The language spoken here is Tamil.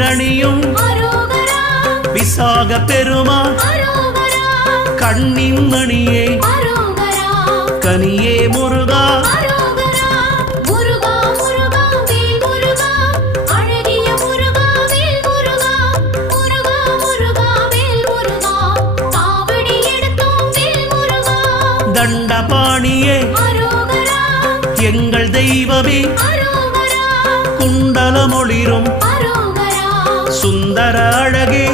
நீரணியும் விசாக பெருமான் கண்ணின் மணியே கனியே முருகா தண்டபாணியே எங்கள் தெய்வமே குண்டலமொளிரும் சுந்தர அழகே